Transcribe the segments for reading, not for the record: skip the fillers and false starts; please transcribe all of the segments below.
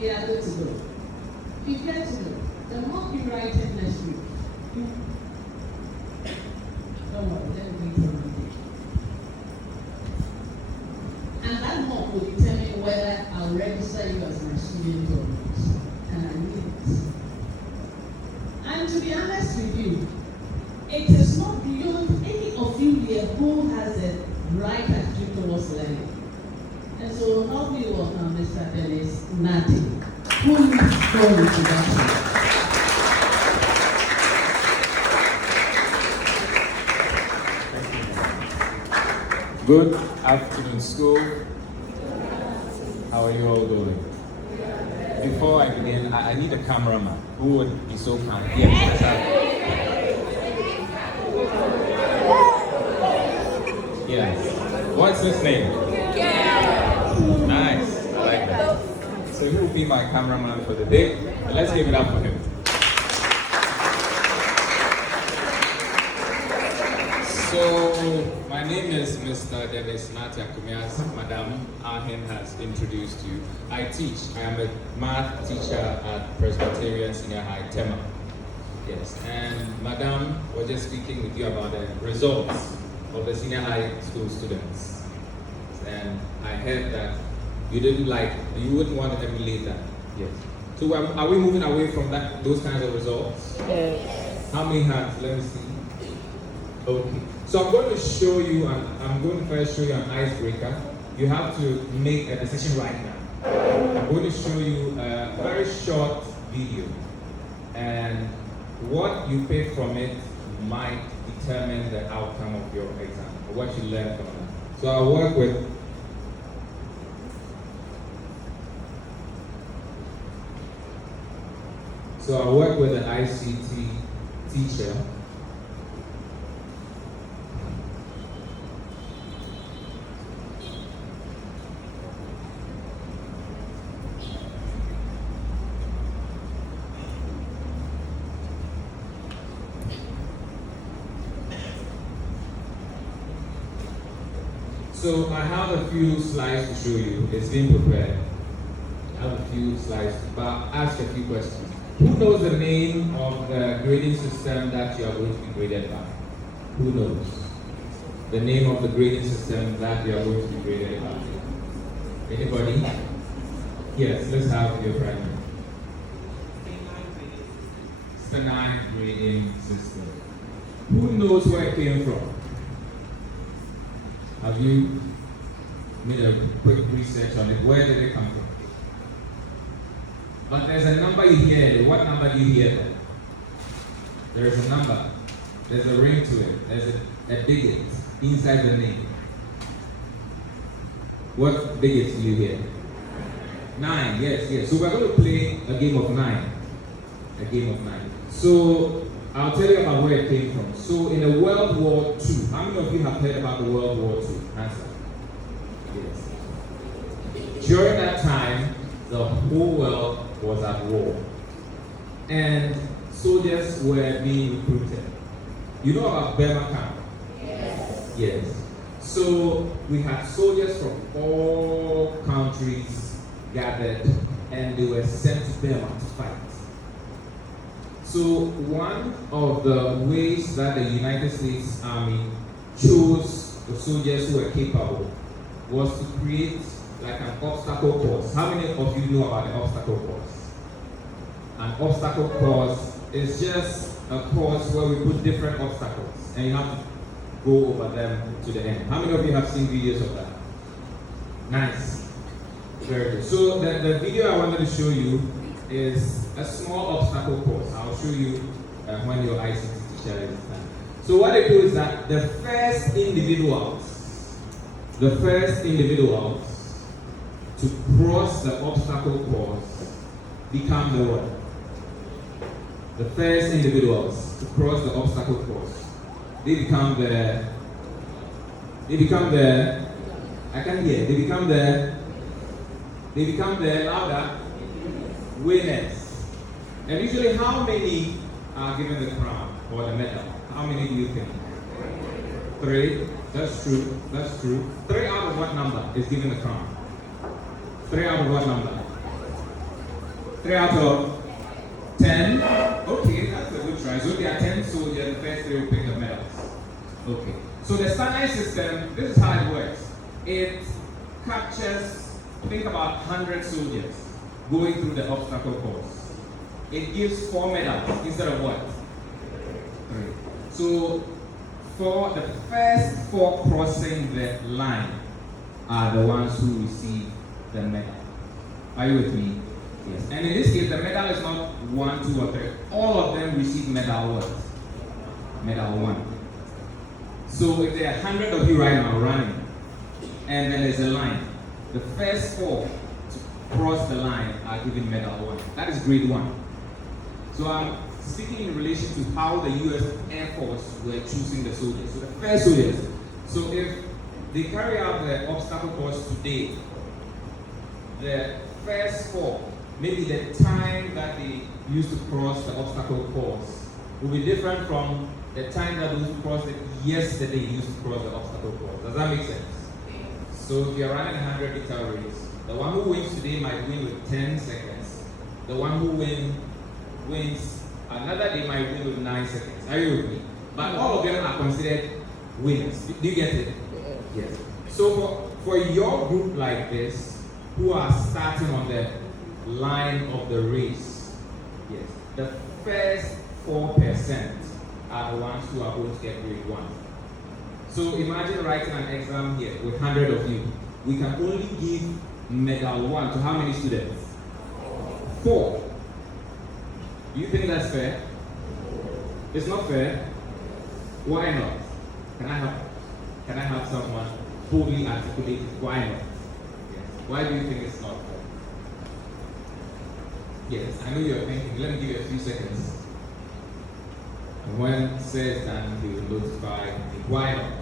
we are good to go. You get to know. The mock you write it next week. Don't worry, let me read it. And that mock will determine whether I'll register you as my student or not. And I need it. And to be honest with you, it is not beyond any of you here who has a right attitude towards learning. And so help me welcome Mr. Dennis Nati, who is going to that. Good afternoon, school. How are you all doing? Before I begin, I need a cameraman. Who would be so kind? Yes, yes. What's his name? Nice. I like that. So he will be my cameraman for the day. Let's give it up for him. So, my name is Mr. Dennis Nati, as Madam Ahen has introduced you. I teach. I am a math teacher at Presbyterian Senior High, Tema. Yes, and Madam was just speaking with you about the results of the senior high school students. And I heard that you wouldn't want to emulate that. Yes. So, are we moving away from those kinds of results? Yes. How many hands? Let me see. Okay. So I'm going to show you, I'm going to first show you an icebreaker. You have to make a decision right now. I'm going to show you a very short video. And what you pick from it might determine the outcome of your exam, or what you learn from that. So I'll work with an ICT teacher. So I have a few slides to show you. It's been prepared. I have a few slides, but I'll ask a few questions. Who knows the name of the grading system that you are going to be graded by? Who knows the name of the grading system that you are going to be graded by? Anybody? Yes, let's have your friend. Stanine grading system. Who knows where it came from? Have you made a quick research on it? Where did it come from? But there's a number you hear. What number do you hear there? There is a number. There's a ring to it. There's a digit inside the name. What digits do you hear? 9, yes. So we're going to play a game of 9. A game of 9. So I'll tell you about where it came from. So in the World War II, how many of you have heard about the World War II? Answer. Yes. During that time, the whole world was at war. And soldiers were being recruited. You know about Bece camp? Yes. Yes. So we had soldiers from all countries gathered, and they were sent to Bece to fight. So one of the ways that the United States Army chose the soldiers who were capable was to create like an obstacle course. How many of you know about the obstacle course? An obstacle course is just a course where we put different obstacles and you have to go over them to the end. How many of you have seen videos of that? Nice. Very good. So the video I wanted to show you is a small obstacle course. I'll show you when your ICT teacher is done. So what they do is that the first individuals to cross the obstacle course become the what? The first individuals to cross the obstacle course. They become the louder winners. And usually how many are given the crown or the medal? How many do you think? 3. That's true. 3 out of what number is given the crown? 3 out of what number? 3 out of 10. Okay, that's a good try. So there are 10 soldiers, the first 3 will pick the medals. Okay. So the standard system, this is how it works. It captures, think about 100 soldiers going through the obstacle course. It gives 4 medals instead of what? 3. So for the first 4 crossing the line are the ones who receive the medal. Are you with me? Yes. And in this case, the medal is not 1, 2, or 3. All of them receive medal what? Medal 1. So if there are 100 of you right now running, and then there's a line, the first 4 to cross the line are given medal 1. That is grade 1. So I'm speaking in relation to how the U.S. Air Force were choosing the soldiers. So the first soldiers. So if they carry out the obstacle course today, the first 4, maybe the time that they used to cross the obstacle course will be different from the time that those who crossed it yesterday used to cross the obstacle course. Does that make sense? So if you're running a 100-meter race, the one who wins today might win with 10 seconds. The one who wins another day might win with 9 seconds. Are you with me? But all of them are considered winners. Do you get it? Yes. So for your group like this, who are starting on the line of the race, yes, the first 4% are the ones who are going to get grade 1. So imagine writing an exam here with 100 of you. We can only give medal 1 to how many students? 4. Do you think that's fair? It's not fair. Why not? Can I have someone fully articulate it? Why not? Yes. Why do you think it's not fair? Yes, I know you're thinking. Let me give you a few seconds. And when says done, he will notify me. Why not?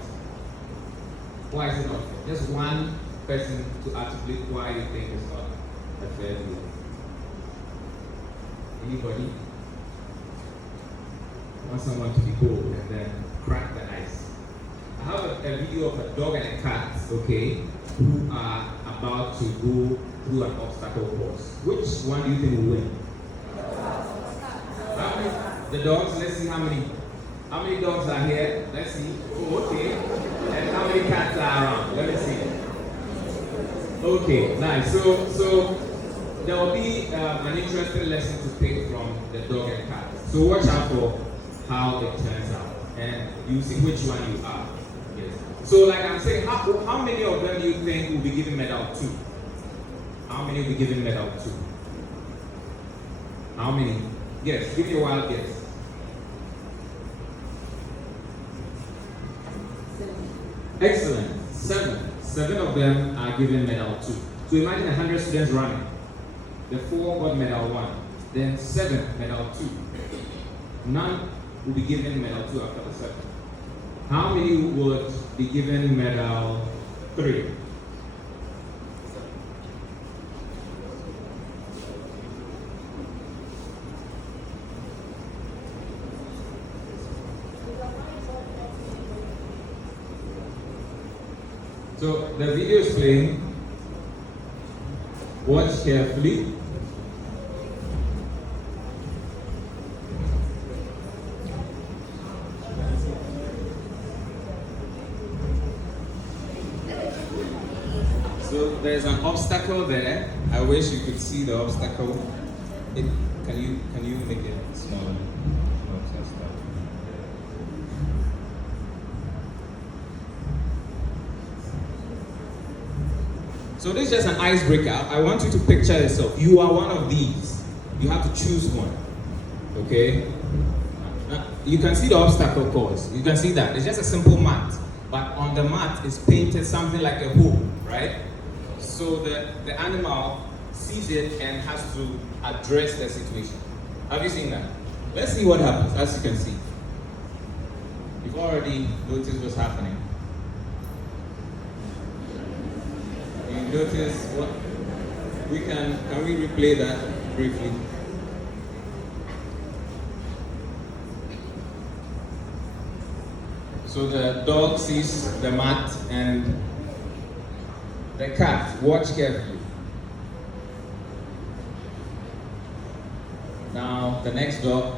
Why is it not fair? Just one person to articulate why you think it's not a fair deal. Anybody? I want someone to be bold and then crack the ice. I have a video of a dog and a cat, okay, who are about to go through an obstacle course. Which one do you think will win? How many? The dogs, let's see how many dogs are here. Let's see. Oh, okay. And how many cats are around? Let me see. Okay, nice. So there will be an interesting lesson to pick from the dog and cat. So watch out for how it turns out, and you see which one you are. Yes. So like I'm saying, how many of them do you think will be given medal 2? How many will be given medal 2? How many? Yes, give me a wild guess. 7. Excellent. 7. 7 of them are given medal 2. So imagine 100 students running. The 4 got medal 1. Then 7 medal 2. None will be given medal 2 after the 7. How many would be given medal 3? So the video is playing. Watch carefully. So there's an obstacle there. I wish you could see the obstacle. Can you make it smaller? So this is just an icebreaker. I want you to picture yourself. You are one of these. You have to choose one. Okay? You can see the obstacle course. You can see that. It's just a simple mat. But on the mat is painted something like a hole, right? So the animal sees it and has to address the situation. Have you seen that? Let's see what happens, as you can see. You've already noticed what's happening. You notice what can we replay that briefly? So the dog sees the mat and the cat. Watch carefully. Now the next dog.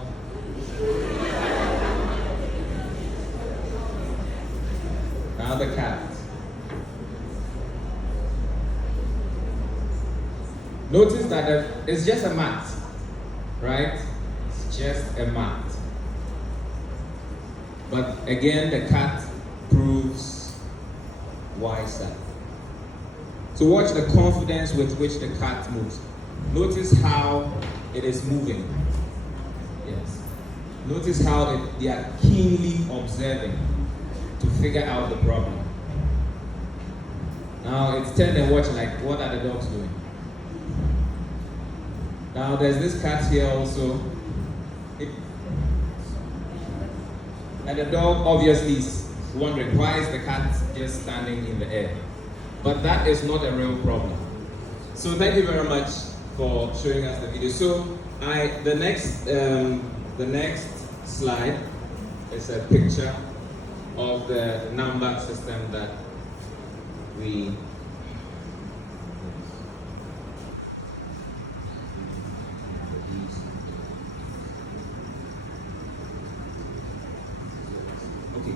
Now the cat. Notice that it's just a mat, right? It's just a mat. But again, the cat proves wiser. So watch the confidence with which the cat moves. Notice how it is moving. Yes. Notice how they are keenly observing to figure out the problem. Now it's turn and watch like, what are the dogs doing? Now there's this cat here also. And the dog obviously is wondering, why is the cat just standing in the air? But that is not a real problem. So thank you very much for showing us the video. So the next slide is a picture of the number system that we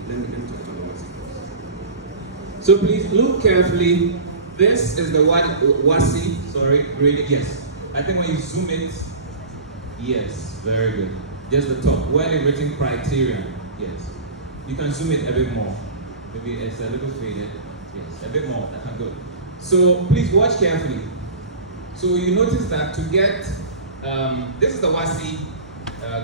let me talk about what's it. So please look carefully. This is the WASI, grading. Yes. I think when you zoom it, yes, very good. Just the top. Where the written criterion, yes. You can zoom it a bit more. Maybe it's a little faded. Yes, a bit more. That's good. So please watch carefully. So you notice that to get, this is the WASI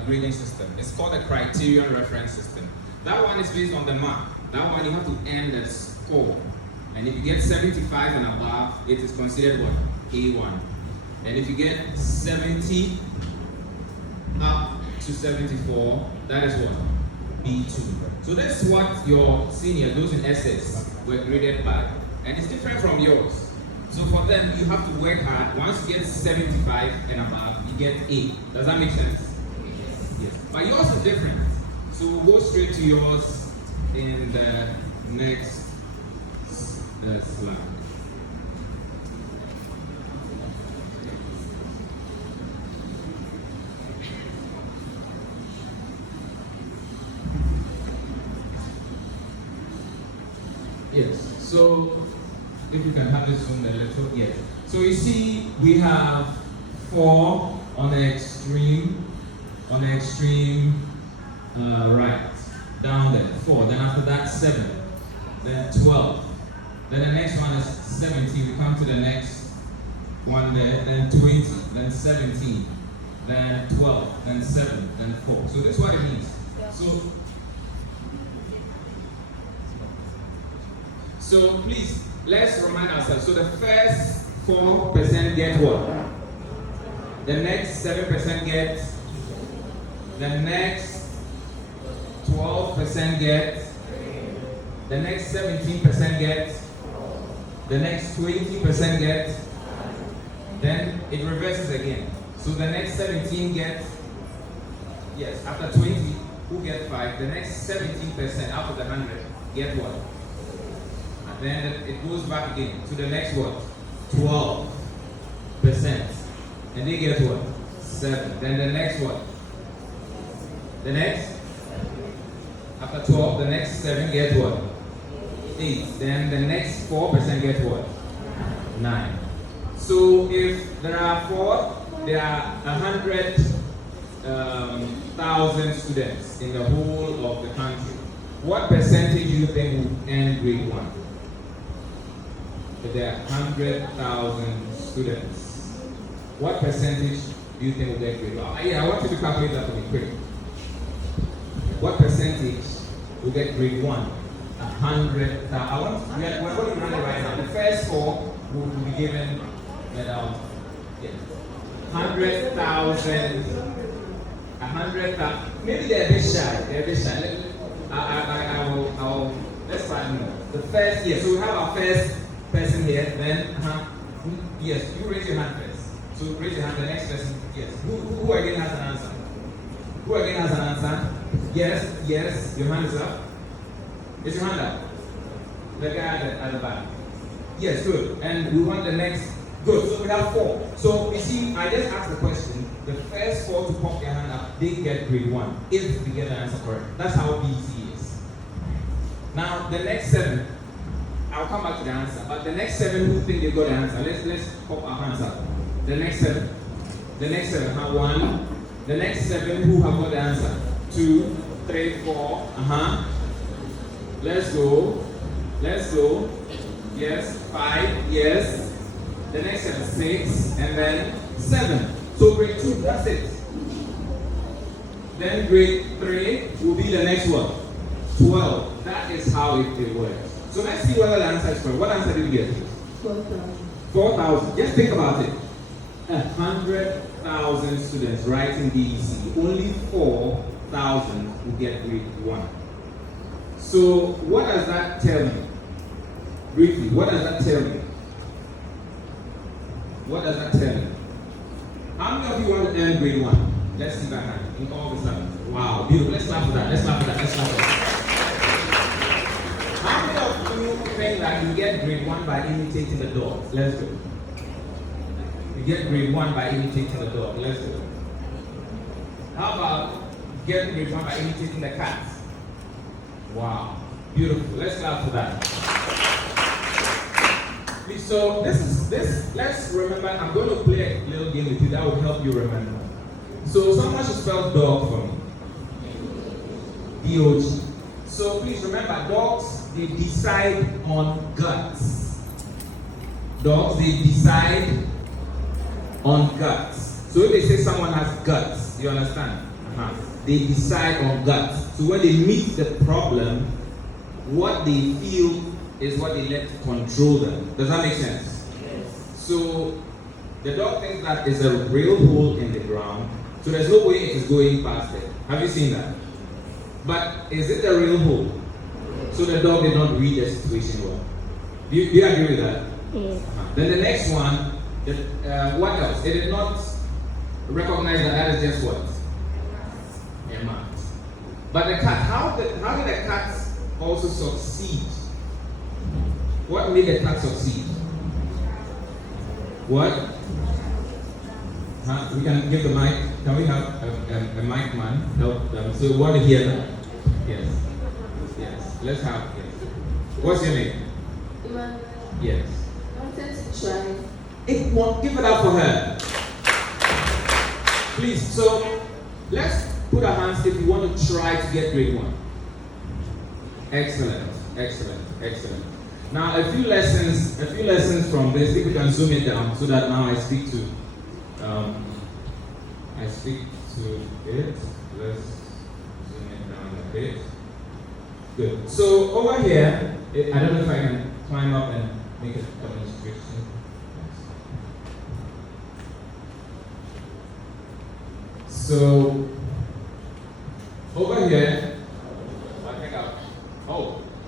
grading system. It's called a criterion reference system. That one is based on the mark. That one you have to end the score. And if you get 75 and above, it is considered what? A1. And if you get 70 up to 74, that is what? B2. So that's what your seniors, those in SS, were graded by. And it's different from yours. So for them, you have to work hard. Once you get 75 and above, you get A. Does that make sense? Yes. But yours is different. So we'll go straight to yours in the next slide. Yes, so if you can have it zoomed a little, yes. So you see we have 4 on the extreme, right, down there, 4, then after that 7, then 12, then the next one is 17, we come to the next one there, then 20, then 17, then 12, then 7, then 4. So that's what it means. So please, let's remind ourselves. So the first 4% get what? The next 7% get, the next 12% get, the next 17% get, the next 20% get, then it reverses again. So the next 17 get, yes, after 20, who get 5? The next 17% out of the 100 get what? And then it goes back again to the next what? 12%. And they get what? 7. Then the next what? The next? After 12, the next 7 get what? 8. Then the next 4% get what? 9. So if there are 4, there are 100,000 students in the whole of the country. What percentage do you think will end grade 1? If there are 100,000 students, what percentage do you think will get grade 1? I want you to calculate that for me quick. What percentage will get grade 1? 100,000. We're going to run it right now. The first 4 will be given 100,000. 100,000. Maybe they're a bit shy. Let's find more. The first, yes. So we have our first person here. Then, yes. You raise your hand first. So raise your hand. The next person, yes. Who again has an answer? Who again has an answer? Yes. Your hand is up. Is your hand up? The guy at the back. Yes, good. And we want the next. Good. So we have 4. So you see, I just asked the question. the first 4 to pop their hand up, they get grade 1 if they get the answer correct. That's how BC is. Now, the next 7, I'll come back to the answer, but the next 7 who think they got the answer, let's pop our hands up. The next 7. The next 7, 1. The next 7 who have got the answer. 2, 3, 4. Let's go. Let's go. Yes. 5. Yes. The next 7, 6, and then 7. So grade 2, that's it. Then grade 3 will be the next one. 12. That is how it works. So let's see whether the answer is correct. What answer did you get? 4,000. 4,000. Just think about it. 100,000 students writing BEC. Only 4,000 will get grade 1. So what does that tell you? Briefly, what does that tell you? What does that tell you? How many of you want to earn grade 1? Let's see that hand. In all the sudden. Wow, beautiful. Let's clap for that. Let's clap for that. Let's clap for that. How many of you think that you get grade 1 by imitating the dog? Let's go. You get grade 1 by imitating the dog. Let's go. How about getting grade 1 by imitating the cat? Wow, beautiful. Let's clap for that. So let's remember, I'm going to play a little game with you that will help you remember. So someone should spell dog for me. D-O-G. So please remember, dogs, they decide on guts. Dogs, they decide on guts. So if they say someone has guts, you understand? They decide on guts. So when they meet the problem, what they feel is what they let control them. Does that make sense? Yes. So the dog thinks that is a real hole in the ground, so there's no way it is going past it. Have you seen that? But is it a real hole? So the dog did not read the situation well. Do you agree with that? Yes. Then the next one, what else? It did not recognize that is just what? A mat. But the cat, how did the cat also succeed? What made the cat succeed? What? We can give the mic. Can we have a mic man help them? So we want to hear that. Yes. Yes. Let's have. Yes. What's your name? Emmanuel. Yes. I wanted to try. Give it up for her. Please. So let's put our hands if you want to try to get grade 1. Excellent. Excellent. Excellent. Now a few lessons from this. If we can zoom it down so that now I speak to it. Let's zoom it down a bit. Good. So over here, I don't know if I can climb up and make a demonstration. So over here,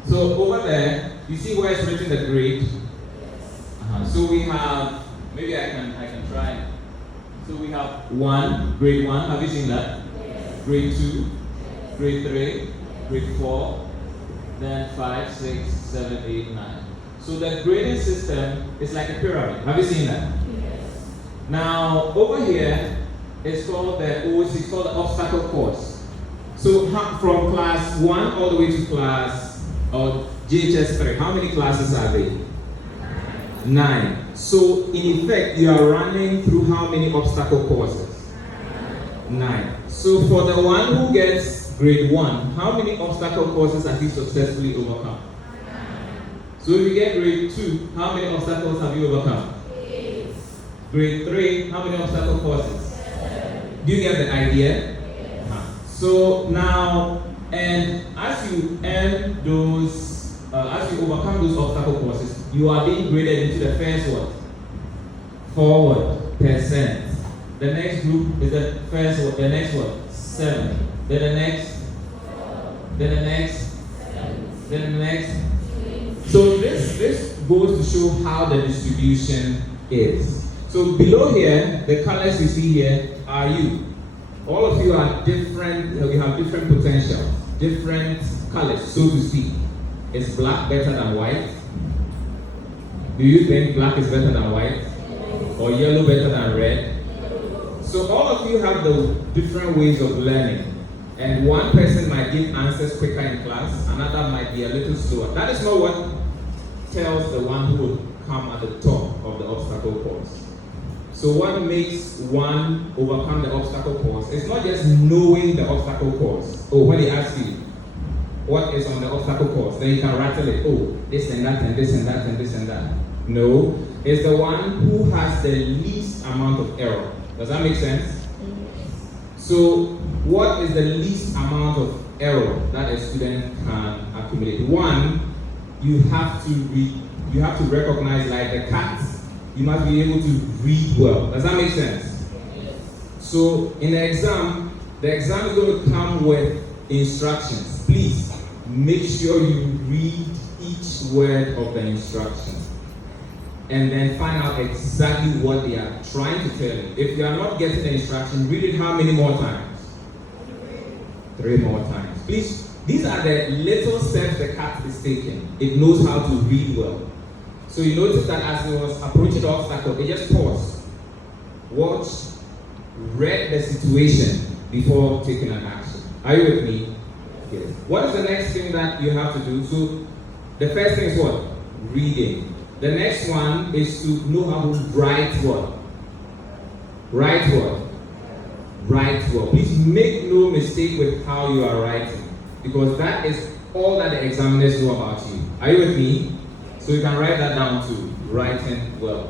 so over there, you see where it's written the grade. So we have, maybe I can try. So we have 1, grade 1. Have you seen that? Yes. Grade 2, grade 3, grade 4, then 5, 6, 7, 8, 9. So the grading system is like a pyramid. Have you seen that? Yes. Now over here, it's called the obstacle course. So from class 1 all the way to class GHS 3, how many classes are there? 9. So in effect, you are running through how many obstacle courses? 9. So for the one who gets grade 1, how many obstacle courses have you successfully overcome? 9. So if you get grade 2, how many obstacles have you overcome? 8. Grade 3, how many obstacle courses? 7. Do you get the idea? Yes. So now, and as you earn those, as you overcome those obstacle courses, you are being graded into the first what? Forward percent. The next group is the first what? The next what? 7. Then the next. 4. Then the next. 7. Then the next. 6. So this goes to show how the distribution is. So below here, the colors you see here are you. All of you are different. We have different potential, different colors, so to speak. Is black better than white? Do you think black is better than white? Or yellow better than red? So all of you have the different ways of learning. And one person might give answers quicker in class, another might be a little slower. That is not what tells the one who will come at the top of the obstacle course. So what makes one overcome the obstacle course is not just knowing the obstacle course. Oh, when they ask you what is on the obstacle course, then you can rattle it. Oh, this and that and this and that and this and that. No, it's the one who has the least amount of error. Does that make sense? So what is the least amount of error that a student can accumulate? One, you have to recognize, like the cat, you must be able to read well. Does that make sense? So in the exam is going to come with instructions. Please make sure you read each word of the instruction and then find out exactly what they are trying to tell you. If you are not getting the instruction, read it how many more times? 3 more times. Please, these are the little steps the cat is taking. It knows how to read well. So you notice that as it was approaching the obstacle, it just paused, watched, read the situation before taking an action. Are you with me? Yes. What is the next thing that you have to do? So the first thing is what? Reading. The next one is to know how to write what? Write what? Write what? Please make no mistake with how you are writing, because that is all that the examiners know about you. Are you with me? So you can write that down too. Writing well.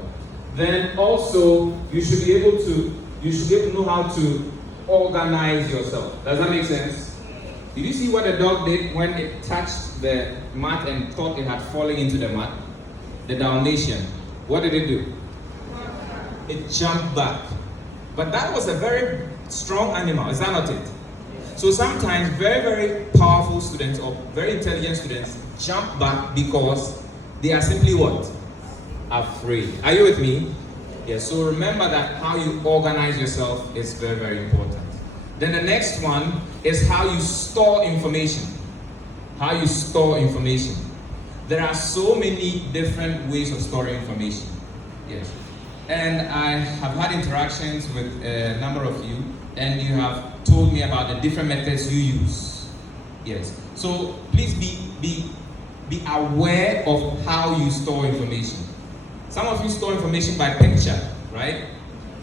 Then also you should be able to know how to organize yourself. Does that make sense? Did you see what the dog did when it touched the mat and thought it had fallen into the mat? The Dalmatian. What did it do? It jumped back. But that was a very strong animal, is that not it? So sometimes very, very powerful students or very intelligent students jump back because they are simply what? Afraid. Are you with me? Yes, so remember that how you organize yourself is very, very important. Then the next one is how you store information. How you store information. There are so many different ways of storing information. Yes. And I have had interactions with a number of you, and you have told me about the different methods you use. Yes. So please be aware of how you store information. Some of you store information by picture, right?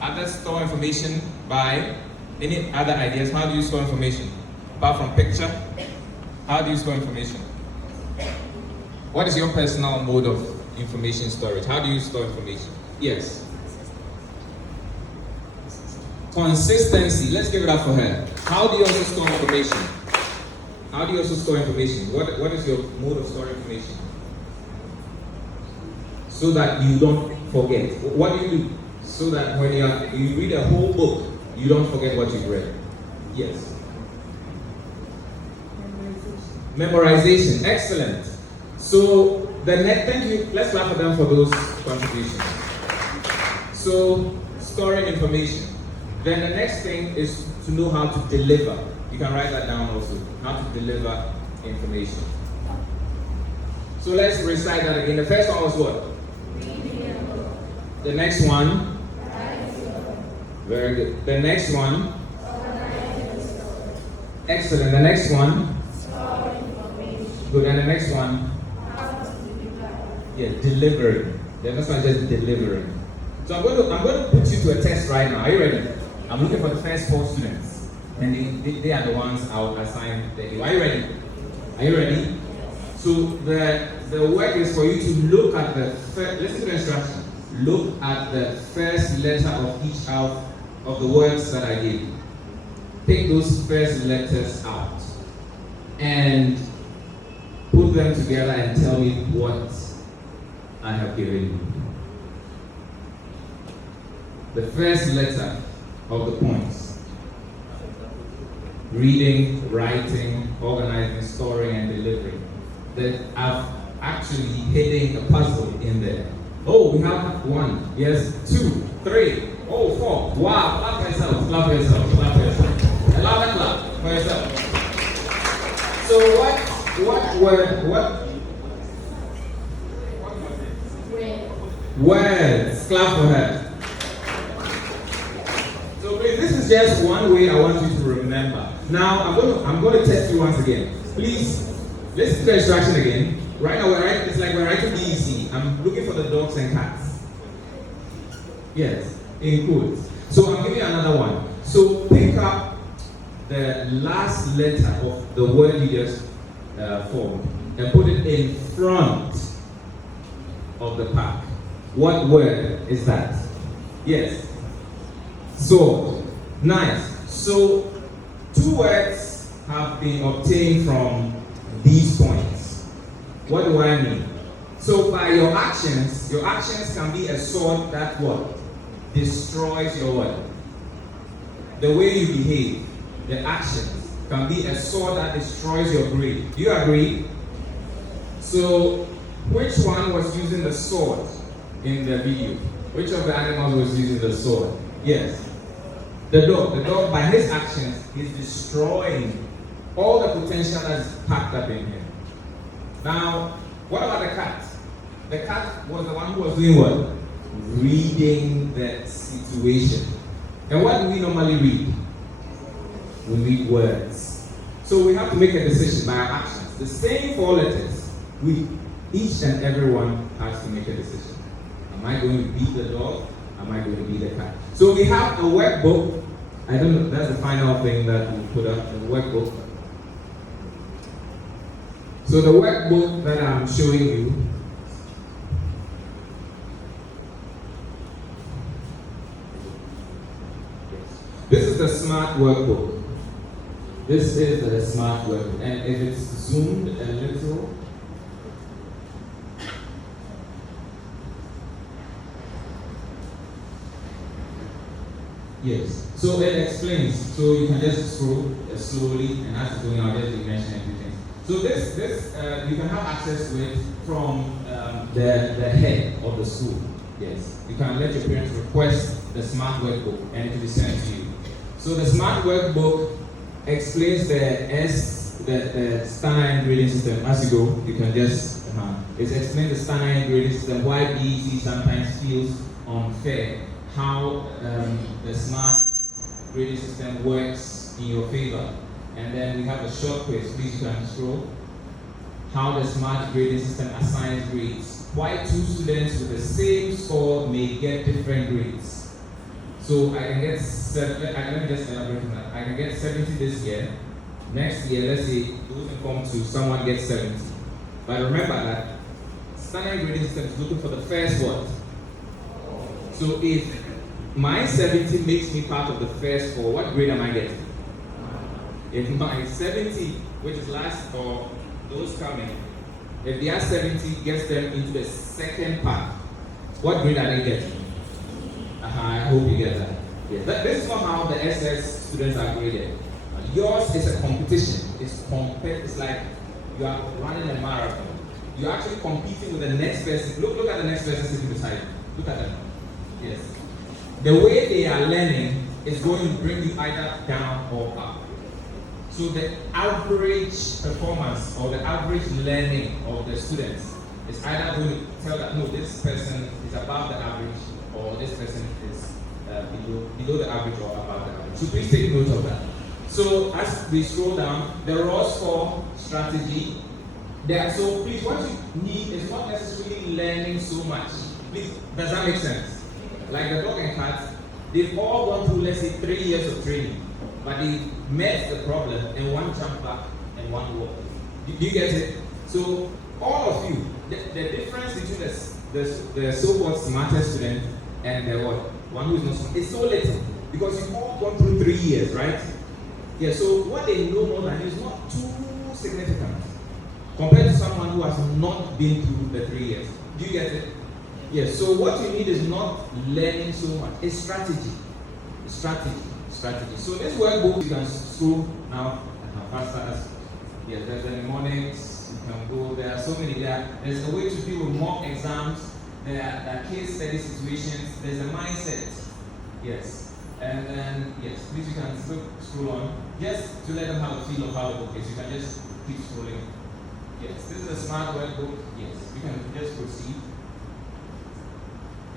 Others store information by any other ideas. How do you store information? Apart from picture, how do you store information? What is your personal mode of information storage? How do you store information? Yes. Consistency. Let's give it up for her. How do you also store information? How do you also store information? What is your mode of storing information? So that you don't forget. What do you do? So that when you read a whole book, you don't forget what you've read. Yes. Memorization. Excellent. So the next, thank you. Let's clap for them for those contributions. So storing information. Then the next thing is to know how to deliver. You can write that down also. How to deliver information. So let's recite that again. The first one was what? The next one. Very good. The next one. Excellent. The next one. Good. And the next one. Yeah, delivering. The next one is just delivering. So I'm going to put you to a test right now. Are you ready? I'm looking for the first 4 students, and they are the ones I'll assign the. Are you ready? Are you ready? So the work is for you to look at the first. Listen to the instruction. Look at the first letter of each out of the words that I gave you. Take those first letters out and put them together and tell me what I have given you. The first letter of the points. Reading, writing, organizing, storing, and delivering. That I've actually hidden a puzzle in there. Oh, we have 1. Yes, 2, 3. Oh, 4. Wow, clap for yourself, clap for yourself, clap for yourself. Allow that clap for yourself. So what word, words. Clap for her. So please is just one way I want you to remember. Now I'm going to test you once again. Please listen to the instruction again. Right now it's like we're writing BEC. I'm looking for the dogs and cats. Yes, in quotes. So I'm giving you another one. So pick up the last letter of the word you just formed and put it in front of the pack. What word is that? Yes. Sword. Nice. So 2 words have been obtained from these points. What do I mean? So by your actions can be a sword that what? Destroys your what? The way you behave, the actions can be a sword that destroys your grade. Do you agree? So which one was using the sword in the video? Which of the animals was using the sword? Yes. The dog. The dog, by his actions, is destroying all the potential that's packed up in him. Now, what about the cat? The cat was the one who was doing what? Reading the situation. And what do we normally read? We read words. So we have to make a decision by our actions. The same 4 letters. Each and every one has to make a decision. Am I going to beat the dog? Am I going to beat the cat? So we have a workbook. I don't know, that's the final thing that we put up, the workbook. So the workbook that I'm showing you, this is the smart workbook. This is the smart workbook. And if it's zoomed a little, yes. So it explains. So you can just scroll slowly, and as it's going, I'll just mention everything. So this you can have access to it from the head of the school. Yes. You can let your parents request the smart workbook, and it will be sent to you. So the smart workbook explains the standard grading system. As you go, you can just it explains the standard grading system, why BEC sometimes feels unfair, how the smart grading system works in your favor. And then we have a short quiz. Please, you can scroll. How the smart grading system assigns grades. Why 2 students with the same score may get different grades. So I can get 7. Let me just elaborate on that. I can get 70 this year. Next year, let's say those inform 2, someone gets 70. But remember that standard grading system is looking for the first what? So if my 70 makes me part of the first 4, what grade am I getting? If my 70, which is last for those coming, if their 70 gets them into the second part, what grade are they getting? I hope you get that. Yes. This is not how the SS students are graded. Yours is a competition. It's like you are running a marathon. You're actually competing with the next person. Look at the next person sitting beside you. Look at them. Yes. The way they are learning is going to bring you either down or up. So the average performance or the average learning of the students is either going to tell that no, this person is above the average, or this person is below the average or above the average. So please take note of that. So as we scroll down, the raw score strategy. So please, what you need is not necessarily learning so much. Please, does that make sense? Like the dog and cat, they've all gone through, let's say, 3 years of training, but they met the problem and one jumped back and one walked. Do you get it? So all of you, the difference between the so-called smartest student and the one who is not smart is so little, because you've all gone through 3 years, right? Yeah. So what they know more than you is not too significant compared to someone who has not been through the 3 years. Do you get it? Yes. So what you need is not learning so much. It's strategy. Strategy. So this workbook, you can scroll now faster as there's in the mornings, you can go, there are so many there. There's a way to deal with mock exams, there are case study situations, there's a mindset. Yes. And then please, you can still scroll on. Just to let them have a feel of how the book is. You can just keep scrolling. Yes, this is a smart workbook. Yes, you can just proceed.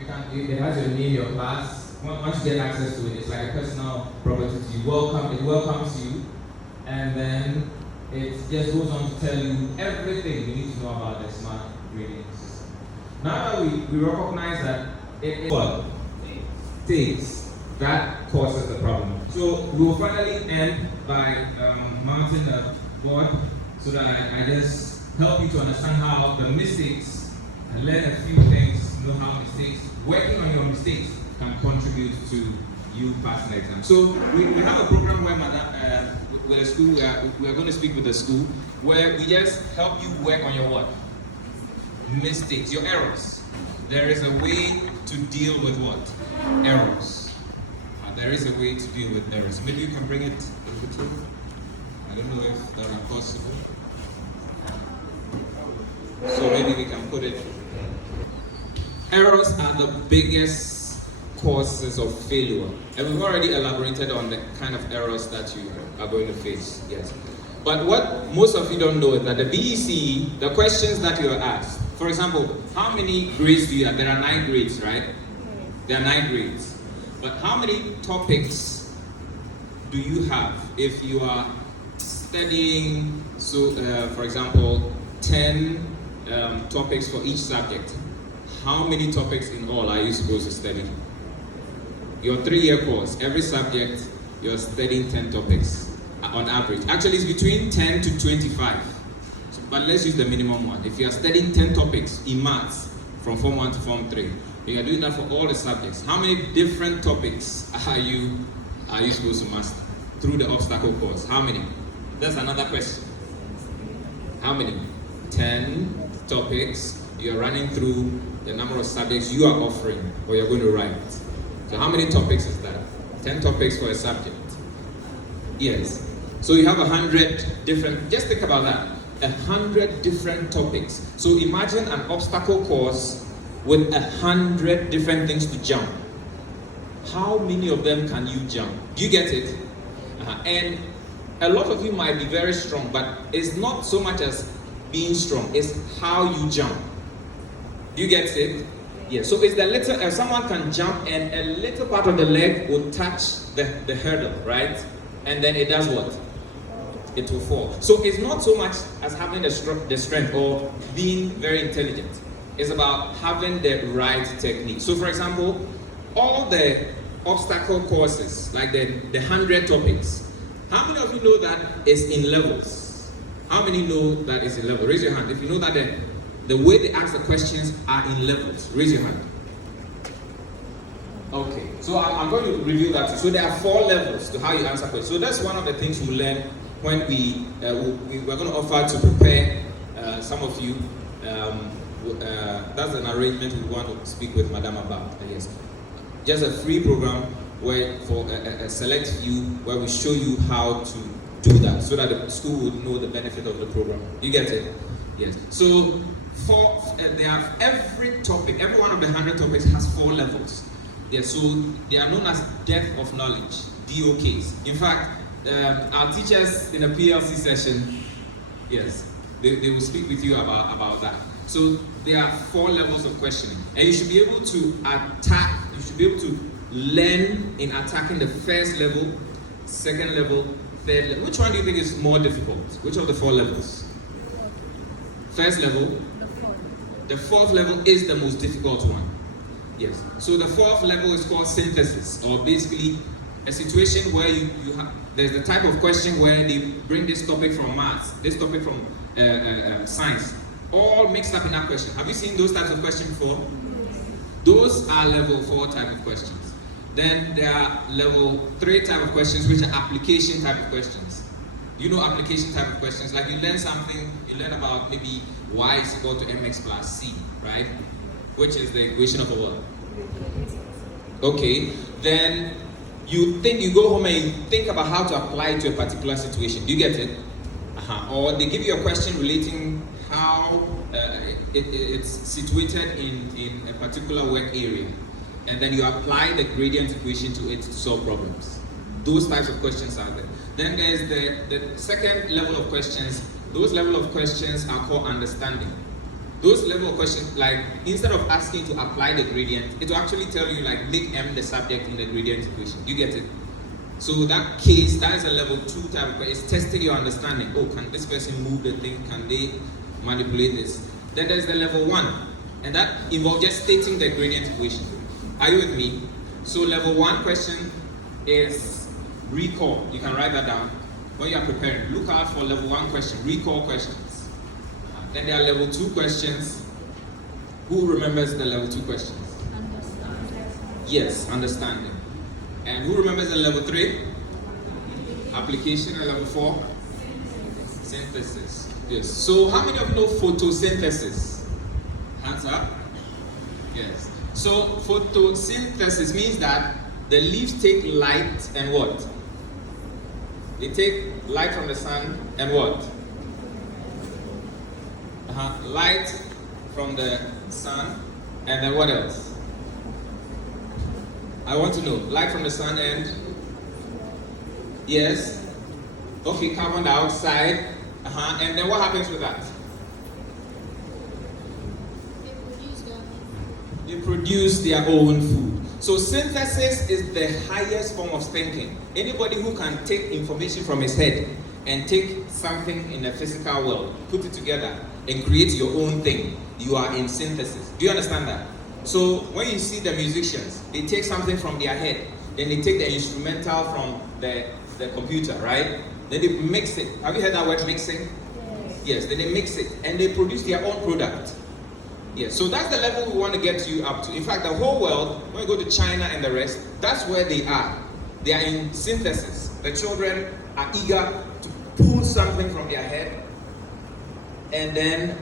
It has your name, your class, once you get access to it, it's like a personal property to you. It welcomes you, and then it just goes on to tell you everything you need to know about the smart grading system. Now that we recognize that it is what takes that causes the problem. So we will finally end by mounting a board so that I just help you to understand how the mistakes and learn a few things, know how mistakes, working on your mistakes can contribute to you passing the exam. So we have a program where with a school, we are going to speak with the school, where we just help you work on your what? Mistakes, your errors. There is a way to deal with what? Errors. There is a way to deal with errors. Maybe you can bring it in the table. I don't know if that are possible. So maybe we can put it. Errors are the biggest causes of failure. And we've already elaborated on the kind of errors that you are going to face. Yes. But what most of you don't know is that the BEC, the questions that you are asked, for example, how many grades do you have? There are 9 grades, right? There are 9 grades. But how many topics do you have if you are studying, so for example, 10 topics for each subject? How many topics in all are you supposed to study? Your 3-year course, every subject, you're studying 10 topics on average. Actually, it's between 10 to 25. But let's use the minimum one. If you are studying 10 topics in maths from Form 1 to Form 3, you are doing that for all the subjects. How many different topics are you supposed to master through the obstacle course? How many? That's another question. How many? 10 topics. You are running through the number of subjects you are offering or you're going to write. So how many topics is that? 10 topics for a subject. Yes. So you have 100 different, just think about that. 100 different topics. So imagine an obstacle course with 100 different things to jump. How many of them can you jump? Do you get it? And a lot of you might be very strong, but it's not so much as being strong, it's how you jump. Do you get it? Yeah, so it's the little, someone can jump and a little part of the leg will touch the hurdle, right? And then it does what? It will fall. So it's not so much as having the strength or being very intelligent. It's about having the right technique. So for example, all the obstacle courses, like the 100 topics, how many of you know that is in levels? How many know that is in levels? Raise your hand if you know that the way they ask the questions are in levels. Raise your hand. Okay, so I'm going to review that. So there are 4 levels to how you answer questions. So that's one of the things we learn when we're going to offer to prepare some of you. That's an arrangement we want to speak with Madam about. Yes, just a free program where for a select few where we show you how to do that, so that the school would know the benefit of the program. You get it? Yes. So they have every topic, every one of the 100 topics has 4 levels. Yes. So they are known as depth of knowledge, DOKs. In fact, our teachers in a PLC session, yes, they will speak with you about that. So there are 4 levels of questioning, and you should be able to attack. You should be able to learn in attacking the first level, second level, third level. Which one do you think is more difficult? Which of the 4 levels? First level. The 4th level is the most difficult one. Yes. So the 4th level is called synthesis, or basically a situation where you have, there's the type of question where they bring this topic from maths, this topic from science, all mixed up in that question. Have you seen those types of questions before? Those are level 4 type of questions. Then there are level 3 type of questions, which are application type of questions. You know application type of questions, like you learn something, you learn about maybe y is equal to mx plus c, right? Which is the equation of a what? Okay, then you go home and you think about how to apply it to a particular situation. Do you get it? Or they give you a question relating how it's situated in a particular work area, and then you apply the gradient equation to it to solve problems. Those types of questions are there. Then there's the second level of questions. Those level of questions are called understanding. Those level of questions, like instead of asking to apply the gradient, it will actually tell you like make M the subject in the gradient equation. You get it? So that case, that is a level 2 type of, it's testing your understanding. Oh, can this person move the thing? Can they manipulate this? Then there's the level 1, and that involves just stating the gradient equation. Are you with me? So level 1 question is recall. You can write that down when you are preparing. Look out for level 1 question, recall questions. Then there are level 2 questions. Who remembers the level 2 questions? Yes, understanding. And who remembers the level 3? Application. And level 4? Synthesis. Yes. So how many of you know photosynthesis? Hands up. Yes. So photosynthesis means that the leaves take light and what? They take light from the sun and what? Light from the sun and then what else? I want to know. Light from the sun and? Yes. Okay, carbon dioxide. And then what happens with that? They produce their own food. So synthesis is the highest form of thinking. Anybody who can take information from his head and take something in the physical world, put it together, and create your own thing, you are in synthesis. Do you understand that? So when you see the musicians, they take something from their head, then they take the instrumental from the computer, right? Then they mix it. Have you heard that word mixing? Yes, then they mix it and they produce their own product. Yes, so that's the level we want to get you up to. In fact, the whole world, when you go to China and the rest, that's where they are. They are in synthesis. The children are eager to pull something from their head and then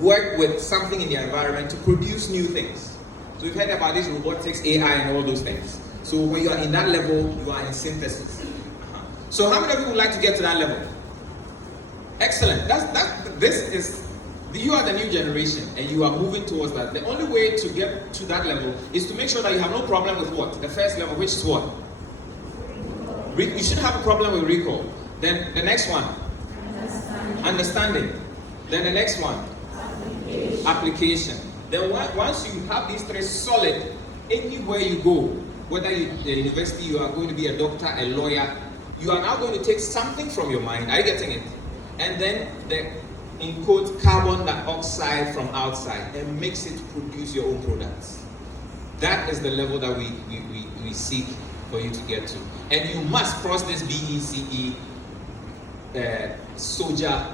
work with something in the environment to produce new things. So we've heard about this robotics, AI, and all those things. So when you are in that level, you are in synthesis. So how many of you would like to get to that level? Excellent. You are the new generation, and you are moving towards that. The only way to get to that level is to make sure that you have no problem with what? The first level, which is what? You shouldn't have a problem with recall. Then the next one? Understanding. Then the next one? Application. Then once you have these 3 solid, anywhere you go, whether the university, you are going to be a doctor, a lawyer, you are now going to take something from your mind. Are you getting it? And then in quote, carbon dioxide from outside and mix it to produce your own products. That is the level that we seek for you to get to. And you must cross this BECE soldier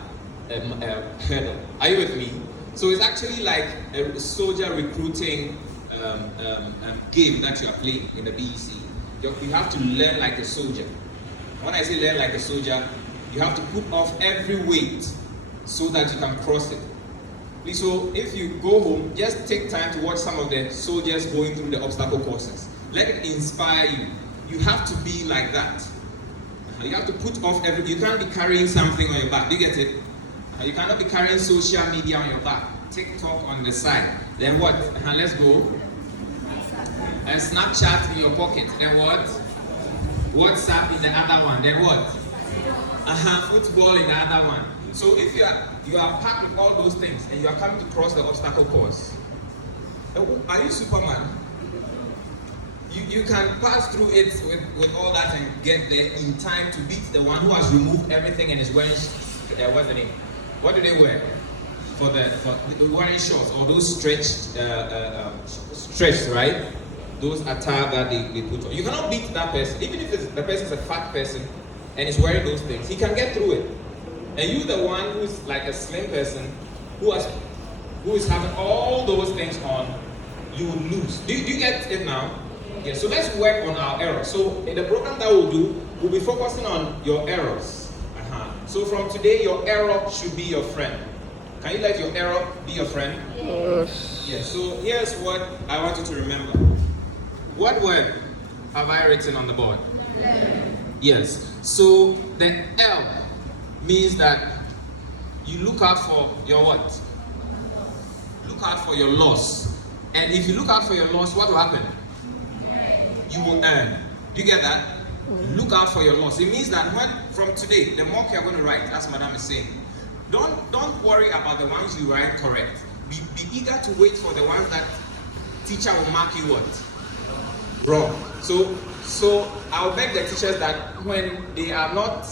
hurdle. Are you with me? So it's actually like a soldier recruiting game that you are playing in the BEC. You have to learn like a soldier. When I say learn like a soldier, you have to put off every weight so that you can cross it. So if you go home, just take time to watch some of the soldiers going through the obstacle courses. Let it inspire you. You have to be like that. You have to put off you can't be carrying something on your back. Do you get it? You cannot be carrying social media on your back. TikTok on the side. Then what? Let's go. And Snapchat in your pocket. Then what? WhatsApp in the other one. Then what? Football in the other one. So if you are packed with all those things and you are coming to cross the obstacle course, are you Superman? You can pass through it with all that and get there in time to beat the one who has removed everything and is wearing what's the name? What do they wear? For wearing shorts or those stretched, right? Those attire that they put on. You cannot beat that person, even if the person is a fat person and is wearing those things. He can get through it. And you, the one who's like a slim person, who is having all those things on, you will lose. Do you get it now? Yeah. So let's work on our errors. So in the program that we'll do, we'll be focusing on your errors. So from today, your error should be your friend. Can you let your error be your friend? Yes. Yeah. So here's what I want you to remember. What word have I written on the board? Yes. So the L means that you look out for your what? Look out for your loss. And if you look out for your loss, what will happen? You will earn. Do you get that? Look out for your loss. It means that from today, the mock you're going to write, as Madam is saying, don't worry about the ones you write correct. be eager to wait for the ones that teacher will mark you what? Wrong. So I'll beg the teachers that when they are not,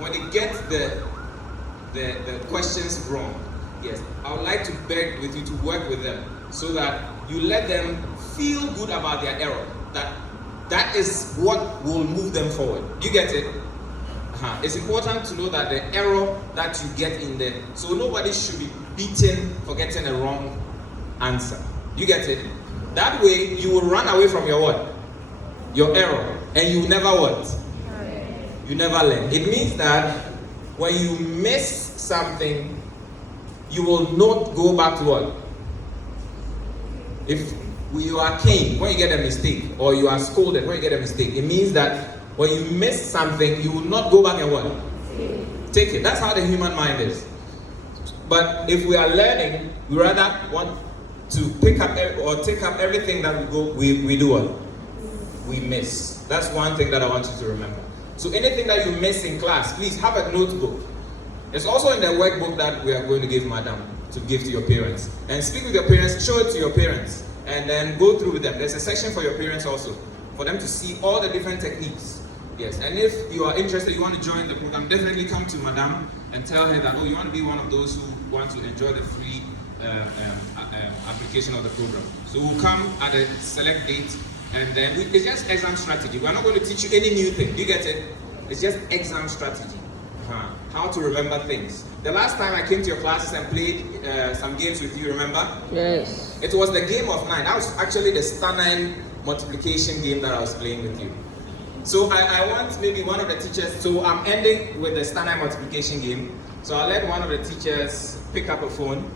when they get the questions wrong, yes, I would like to beg with you to work with them so that you let them feel good about their error. That is what will move them forward. You get it? It's important to know that the error that you get in there, so nobody should be beaten for getting a wrong answer. You get it? That way you will run away from your what? Your error. And you never what? You never learn. It means that when you miss something, you will not go back to what? If you are caned when you get a mistake, or you are scolded when you get a mistake, it means that when you miss something, you will not go back and what? Take it. That's how the human mind is. But if we are learning, we rather want to pick up or take up everything that we do what? We miss. That's one thing that I want you to remember. So anything that you miss in class, please have a notebook. It's also in the workbook that we are going to give Madam to give to your parents. And speak with your parents, show it to your parents, and then go through with them. There's a section for your parents also, for them to see all the different techniques. Yes, and if you are interested, you want to join the program, definitely come to Madam and tell her that, oh, you want to be one of those who want to enjoy the free application of the program. So we'll come at a select date, and then it's just exam strategy. We're not going to teach you any new thing. You get it? It's just exam strategy. How to remember things. The last time I came to your classes and played some games with you, remember? Yes. It was the game of 9. That was actually the star 9 multiplication game that I was playing with you. So I want maybe one of the teachers, so I'm ending with the star 9 multiplication game. So I'll let one of the teachers pick up a phone.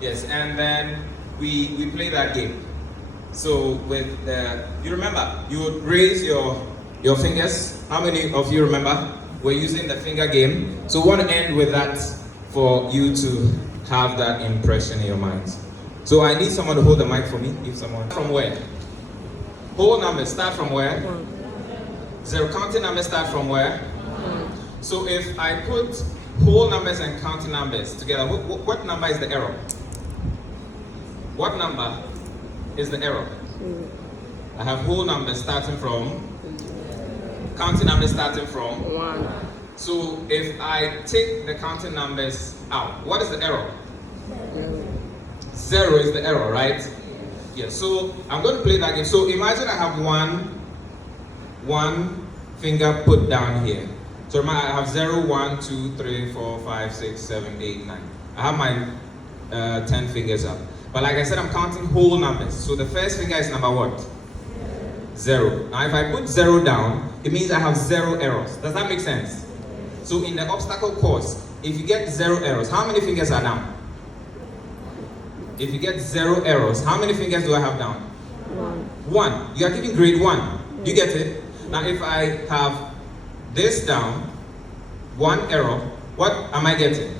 Yes, and then we play that game. So with you remember, you would raise your fingers. How many of you remember? We're using the finger game. So we want to end with that for you to have that impression in your minds. So I need someone to hold the mic for me. If someone from where? Whole numbers start from where? 0. Counting numbers start from where? So if I put whole numbers and counting numbers together, what number is the error? What number is the error? I have whole numbers starting from, counting numbers starting from 1. So if I take the counting numbers out, what is the error? 0 is the error, right? Yeah, so I'm going to play that game. So imagine I have one finger put down here. So remember, I have 0, 1, 2, 3, 4, 5, 6, 7, 8, 9. I have my 10 fingers up. But like I said, I'm counting whole numbers. So the first finger is number what? 0. Now if I put 0 down, it means I have 0 errors. Does that make sense? So in the obstacle course, if you get 0 errors, how many fingers are down? If you get 0 errors, how many fingers do I have down? 1. You are giving grade 1. You get it? Now if I have this down, 1 error, what am I getting?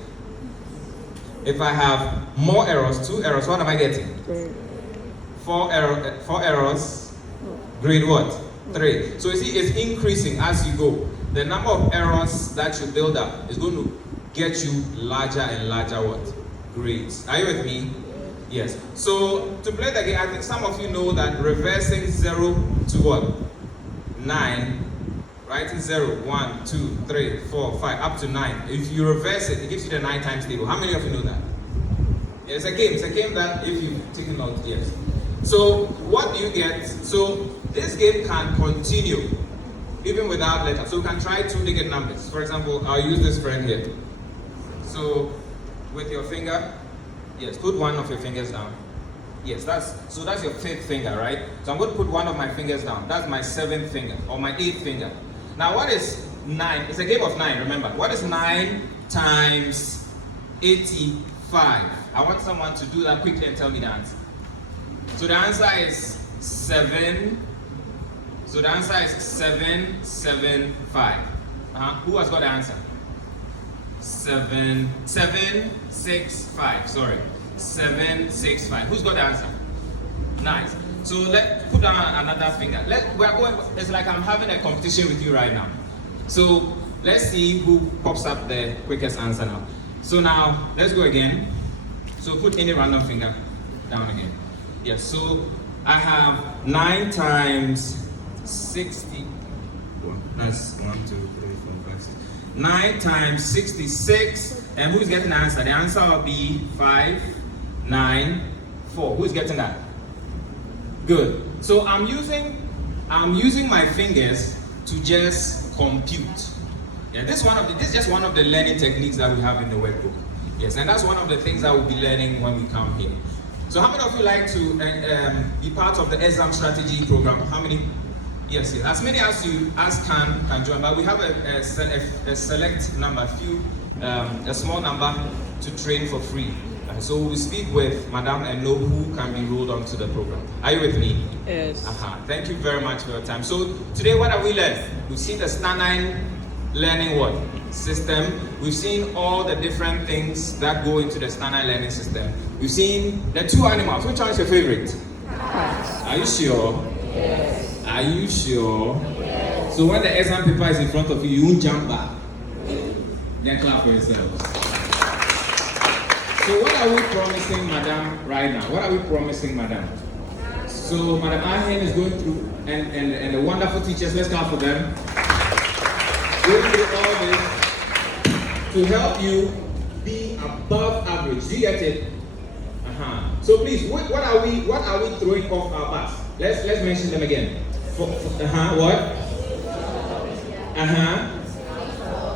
If I have more errors, 2 errors, what am I getting? 4 errors, grade what? 3. So you see, it's increasing as you go. The number of errors that you build up is going to get you larger and larger what? Grades. Are you with me? Yes. So to play the game, I think some of you know that reversing 0 to what? 9, writing 0, 1, 2, 3, 4, 5, up to 9. If you reverse it, it gives you the 9 times table. How many of you know that? Yeah, it's a game. It's a game that if you've taken note, yes. So what do you get? So this game can continue even without letters. So we can try 2-digit numbers. For example, I'll use this friend here. So with your finger, yes, put one of your fingers down. Yes, that's your 5th finger, right? So I'm going to put one of my fingers down. That's my 7th finger or my 8th finger. Now what is 9? It's a game of 9, remember. What is 9 times 85? I want someone to do that quickly and tell me the answer. So the answer is 7. So the answer is 775. Who has got the answer? 765. Sorry, 765. Who's got the answer? Nice. So let's put down another finger. It's like I'm having a competition with you right now. So let's see who pops up the quickest answer now. So now let's go again. So put any random finger down again. Yes, so I have 9 times 60. That's 1, 2, 3, 4, 5, 6. 9 times 66. And who's getting the answer? The answer will be 5, 9, 4. Who's getting that? Good. So I'm using my fingers to just compute. Yeah, this is just one of the learning techniques that we have in the workbook. Yes, and that's one of the things that we'll be learning when we come here. So how many of you like to be part of the exam strategy program? How many? Yes, yes. As many as you can join, but we have a select number, a small number to train for free. So we'll speak with Madam and know who can be rolled onto the program. Are you with me? Yes. Thank you very much for your time. So today, what have we learned? We've seen the Star9 learning what? System. We've seen all the different things that go into the Star9 learning system. We've seen the 2 animals. Which one is your favorite? Are you sure? Yes. Are you sure? Yes. So when the exam paper is in front of you, you won't jump back. Then clap for yourselves. So what are we promising, Madam, right now? What are we promising, Madam? So Madam Ahen is going through, and the wonderful teachers, let's clap for them. Going through all this to help you be above average. Do you get it? So please, what are we throwing off our bus? Let's mention them again. What?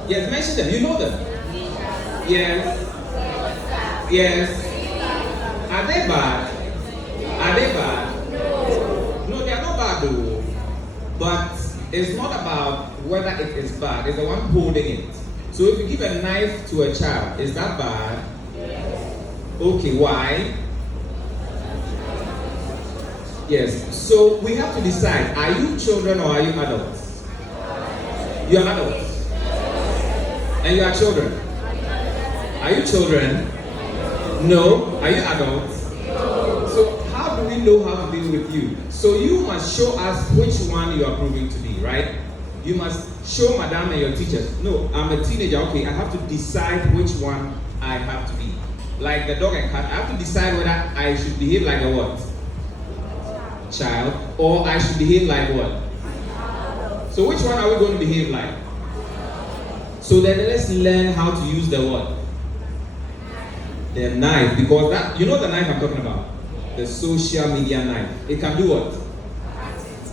Yes, mention them. You know them. Yes. Yes. Are they bad? Are they bad? No, they are not bad though. But it's not about whether it is bad. It's the one holding it. So if you give a knife to a child, is that bad? Yes. Okay, why? Yes. So we have to decide, are you children or are you adults? You are adults. And you are children. Are you children? No. Are you adults? No. So how do we know how to deal with you? So you must show us which one you are proving to be, right? You must show Madam and your teachers. No, I'm a teenager. Okay, I have to decide which one I have to be. Like the dog and cat, I have to decide whether I should behave like a what? Child, or I should behave like what? So which one are we going to behave like? So then let's learn how to use the what? The knife, because that, you know the knife I'm talking about? The social media knife. It can do what?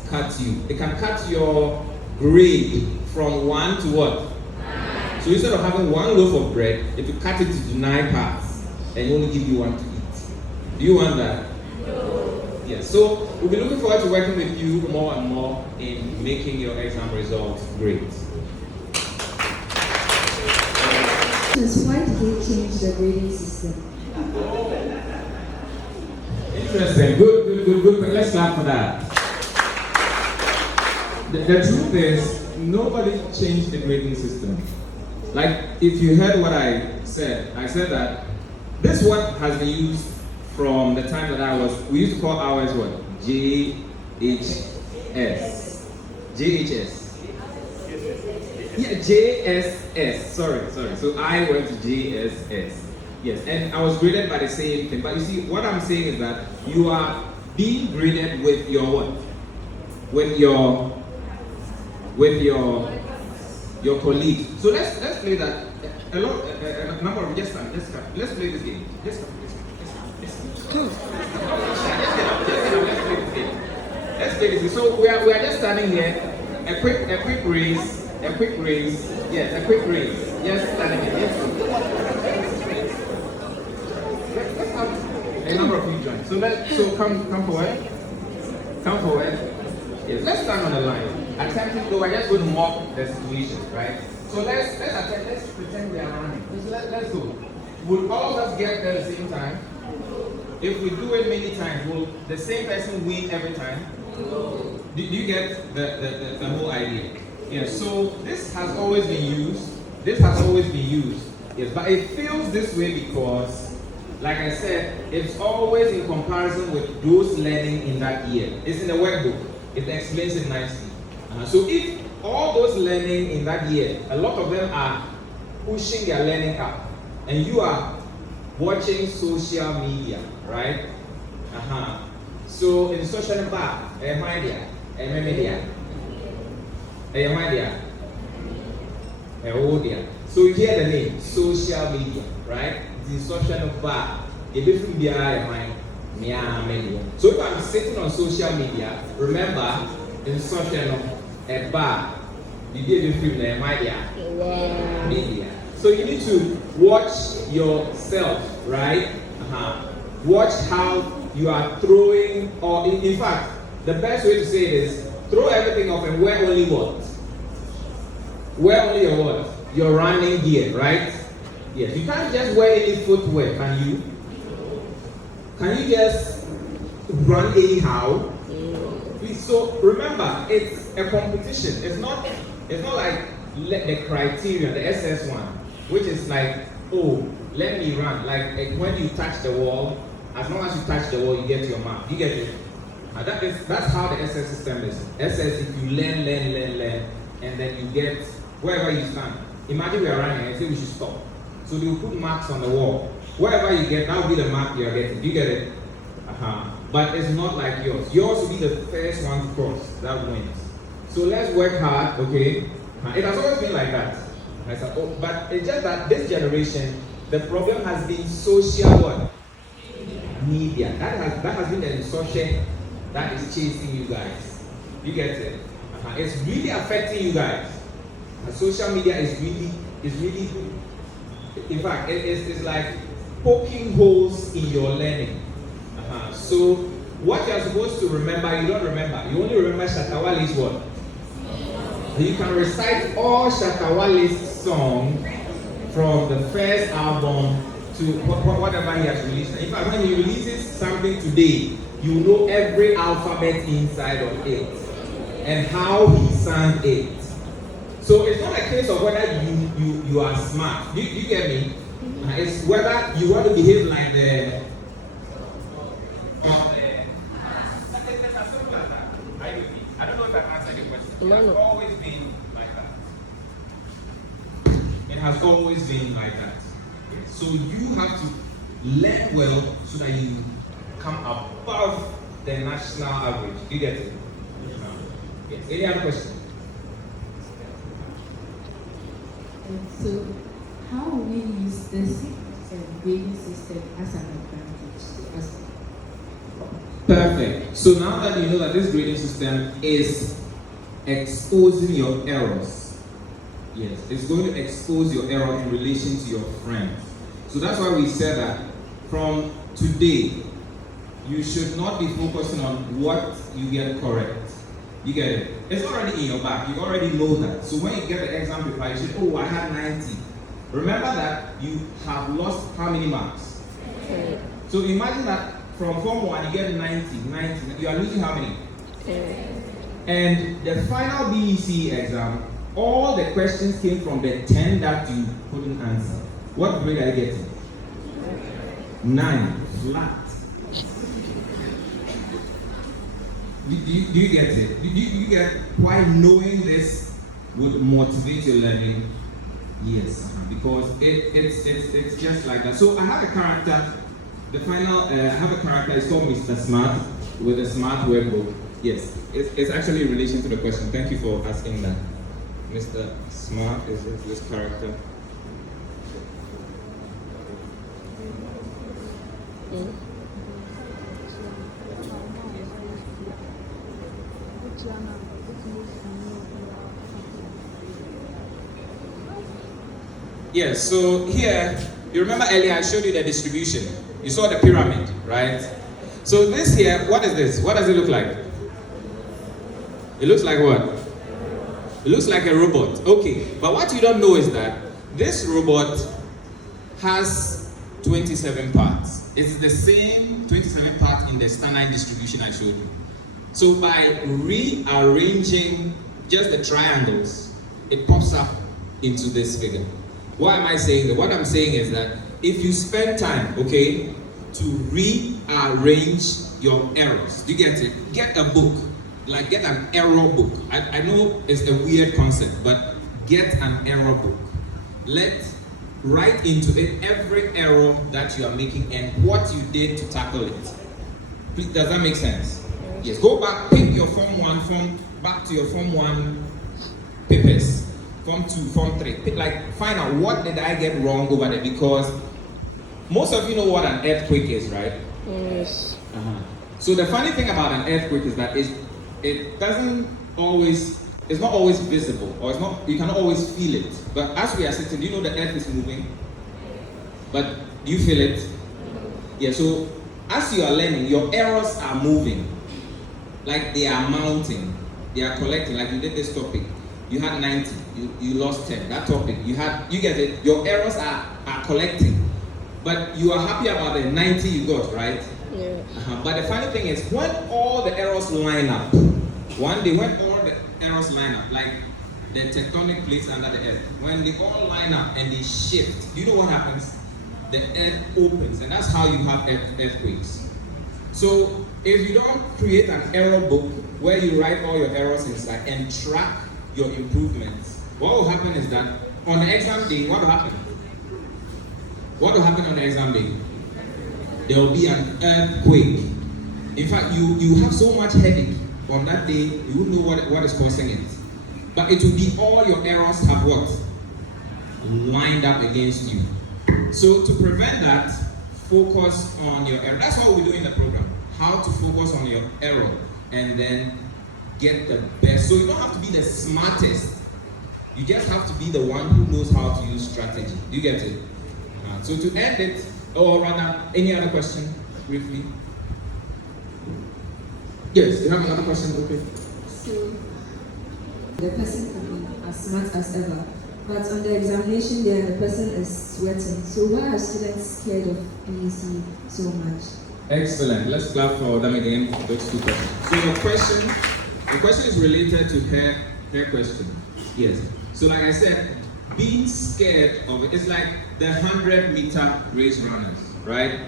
Cut you. It can cut your grade from 1 to what? 9. So instead of having 1 loaf of bread, it will cut it into 9 parts and only give you 1 to eat. Do you want that? No. Yes. So we'll be looking forward to working with you more and more in making your exam results great. Why did they change the grading system? Interesting. Good. Let's clap for that. The truth is, nobody changed the grading system. Like, if you heard what I said that this one has been used from the time that we used to call ours what? JHS. JHS. Yeah, JSS. Sorry. So I went to JSS. Yes, and I was graded by the same thing. But you see, what I'm saying is that you are being graded with your what? With your colleague. So let's play that. A number of let's play this game. Let's play this game. So we are just standing here. A quick race. Yes, a quick race. Yes, standing here. Yes. Let's have a number of you join. So come forward. Come forward. Yes, let's stand on the line. Attempting, though, we're just going to mock the situation, right? So let's pretend we are running. Let's go. Would all of us get there at the same time? If we do it many times, will the same person win every time? Do you get the whole idea? Yes, so this has always been used. Yes, but it feels this way because, like I said, it's always in comparison with those learning in that year. It's in the workbook. It explains it nicely. So if all those learning in that year, a lot of them are pushing their learning up, and you are watching social media, right? So in social bar, media, media, so you hear the name, social media, right? The social bar, a different media. So if I'm sitting on social media, remember in social bar, you did a film media. So you need to watch yourself, right? Watch how you are throwing, or in fact, the best way to say it is throw everything off and wear only what? Wear only your what? Your running gear, right? Yes. You can't just wear any footwear, can you? Can you just run anyhow? So remember, it's a competition. It's not like the criteria, the SS1, which is like, oh, let me run. Like when you touch the wall, as long as you touch the wall, you get your mark. You get it? That's how the SS system is. SS, if you learn, and then you get wherever you stand. Imagine we are running and say we should stop. So they will put marks on the wall. Wherever you get, that will be the mark you are getting. You get it? But it's not like yours. Yours will be the first one to cross. That wins. So let's work hard, okay? It has always been like that. But it's just that this generation, the problem has been social what? Media. That has been the instruction that is chasing you guys. You get it? It's really affecting you guys. Social media is really, in fact, it's like poking holes in your learning. So what you are supposed to remember, you don't remember. You only remember Shatawale's what? You can recite all Shatawale's songs from the first album to whatever he has released. In fact, when he releases something today, you know every alphabet inside of it and how he sang it. So it's not a case of whether you are smart. You get me? It's whether you want to behave like the I don't know if I answered your question. It has always been like that. It has always been like that. So you have to learn well so that you come above the national average. You get it? Yes. Any other question? So, how will we use this grading system as an advantage? Perfect. So now that you know that this grading system is exposing your errors, yes, it's going to expose your error in relation to your friends. So that's why we said that from today, you should not be focusing on what you get correct. You get it? It's already in your back. You already know that. So when you get the exam paper, you say, oh, I had 90. Remember that you have lost how many marks? Okay. So imagine that from Form 1, you get 90. You are losing how many? Okay. And the final BEC exam, all the questions came from the 10 that you couldn't answer. What grade are you getting? 9, flat. Do you get it? Do you get why knowing this would motivate your learning? Yes, because it's just like that. So I have a character. The final, I have a character. It's called Mr. Smart with a smart workbook. Yes, it's actually in relation to the question. Thank you for asking that. Mr. Smart is this character. Yes, so here, you remember earlier I showed you the distribution. You saw the pyramid, right? So this here, what is this? What does it look like? It looks like what? It looks like a robot. Okay, but what you don't know is that this robot has 27 parts. It's the same 27 parts in the standard distribution I showed you. So by rearranging just the triangles, it pops up into this figure. Why am I saying that? What I'm saying is that if you spend time, okay, to rearrange your errors, do you get it? Get a book, like get an error book. I know it's a weird concept, but get an error book. Let write into it every error that you are making and what you did to tackle it. Please, does that make sense? Yes. Go back, pick your Form 1, back to your Form 1 papers. Form 2, Form 3. Find out what did I get wrong over there, because most of you know what an earthquake is, right? Yes. So the funny thing about an earthquake is that it doesn't always, it's not always visible, or it's not, you cannot always feel it. But as we are sitting, do you know the earth is moving? But do you feel it? Yeah, so as you are learning, your errors are moving. Like they are mounting, they are collecting. Like you did this topic, you had 90, you lost 10. That topic, you get it, your errors are collecting. But you are happy about the 90 you got, right? Yeah. But the funny thing is, when all the errors line up, one day when all the errors line up, like the tectonic plates under the earth, when they all line up and they shift, do you know what happens? The earth opens, and that's how you have earthquakes. So if you don't create an error book where you write all your errors inside and track your improvements, what will happen is that on the exam day, what will happen? What will happen on the exam day? There will be an earthquake. In fact, you have so much headache on that day, you won't know what is causing it. But it will be all your errors have what? Lined up against you. So to prevent that, focus on your error. That's what we do in the program. How to focus on your error and then get the best. So you don't have to be the smartest. You just have to be the one who knows how to use strategy. Do you get it? So to end it, or rather, any other question, briefly? Yes, you have another question? Okay. So, the person can be as smart as ever, but on the examination day, the person is sweating. So why are students scared of BEC so much? Excellent. Let's clap for them again, those two questions. So the question is related to her question. Yes. So like I said, being scared of it, it's like the 100-meter race runners, right?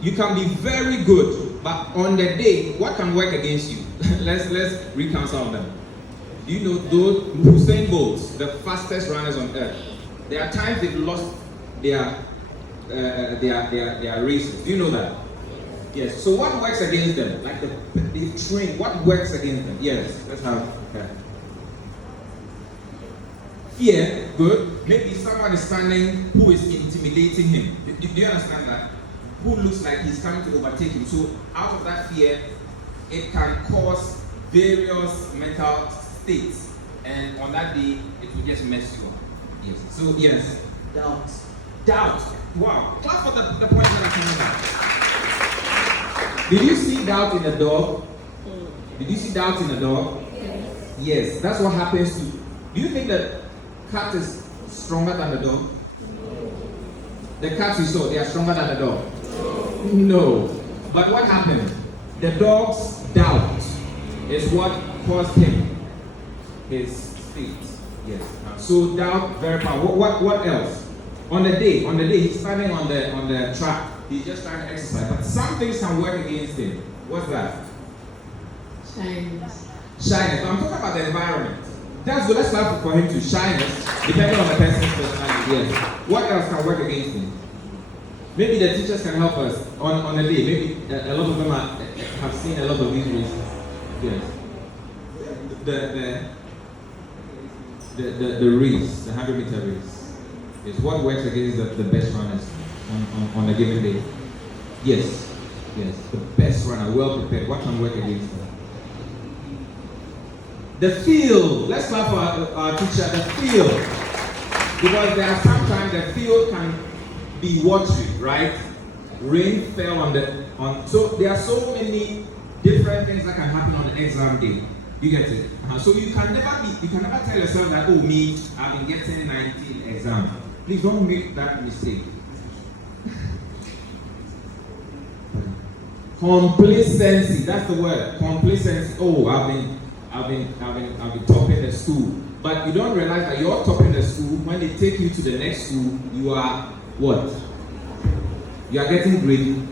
You can be very good, but on the day, what can work against you? let's recount some of them. Do you know those Usain Bolts, the fastest runners on earth? There are times they've lost their races. Do you know that? Yes. So what works against them? Like they train. What works against them? Yes. Let's have. Okay. Fear, good. Maybe someone is standing who is intimidating him. Do you understand that? Who looks like he's coming to overtake him. So out of that fear, it can cause various mental states. And on that day, it will just mess you up. Yes. So yes. Doubt. Doubt. Wow. Clap for the point that I came about. Did you see doubt in a dog? Did you see doubt in a dog? Yes. That's what happens to. Do you think that cat is stronger than the dog? The cats you saw, they are stronger than the dog? No. But what happened? The dog's doubt is what caused him his state. Yes. So doubt, very powerful. What else? On the day he's standing on the track, he's just trying to exercise. But some things can work against him. What's that? Shyness. Shyness. I'm talking about the environment. That's good. Let's clap for him too. Shyness, depending on the person's personality. Yes. What else can work against him? Maybe the teachers can help us on a day. Maybe a lot of them have seen a lot of these races. Yes. The race, the 100-meter race, is what works against the best runners on a given day. Yes. Yes. The best runner, well prepared. What can work against them? The field. Let's clap for our teacher. The field, because there are sometimes the field can be watery, right? Rain fell so there are so many different things that can happen on the exam day. You get it? So you can never tell yourself that, oh me, I've been getting 90 in exam. Please don't make that mistake. Complacency, that's the word. Complacency. Oh, I've been topping the school. But you don't realize that you're topping the school. When they take you to the next school, you are what? You are getting grade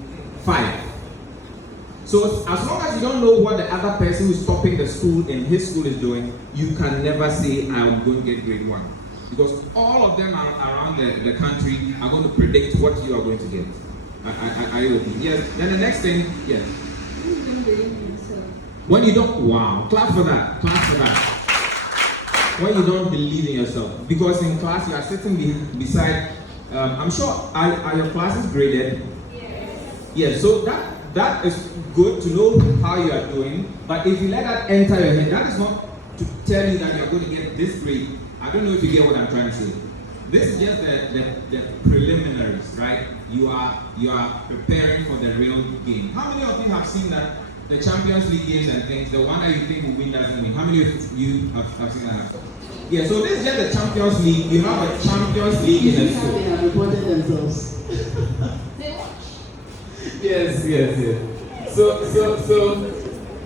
5. So as long as you don't know what the other person who's topping the school in his school is doing, you can never say, I'm going to get grade 1. because all of them are around the country are going to predict what you are going to get. Are you with me? Yes. Then the next thing, yes. When you don't, wow, clap for that, clap for that. When you don't believe in yourself, because in class you are sitting beside, I'm sure, are your classes graded? Yes. So that is good to know how you are doing, but if you let that enter your head, that is not to tell you that you are going to get this grade. I don't know if you get what I'm trying to say. This is just the preliminaries, right? You are preparing for the real game. How many of you have seen that the Champions League games and things, the one that you think will win doesn't win? How many of you have seen that? Yeah, so this is just the Champions League. You have a Champions League in a school. They have reported themselves. Yes. So